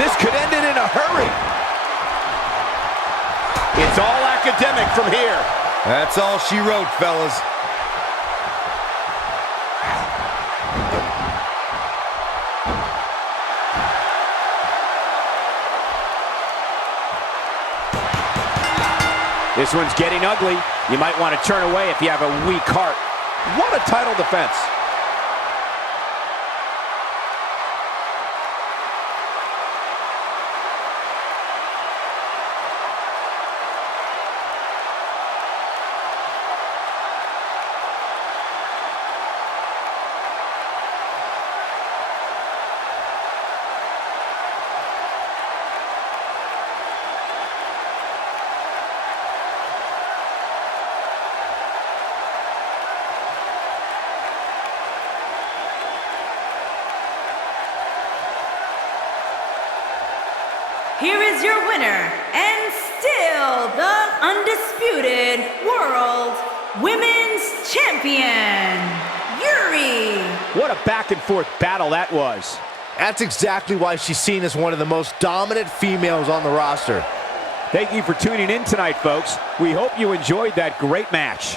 This could end it in a hurry. It's all academic from here. That's all she wrote, fellas. This one's getting ugly. You might want to turn away if you have a weak heart. What a title defense. Here is your winner, and still the undisputed World Women's Champion, Syuri. What a back-and-forth battle that was. That's exactly why she's seen as one of the most dominant females on the roster. Thank you for tuning in tonight, folks. We hope you enjoyed that great match.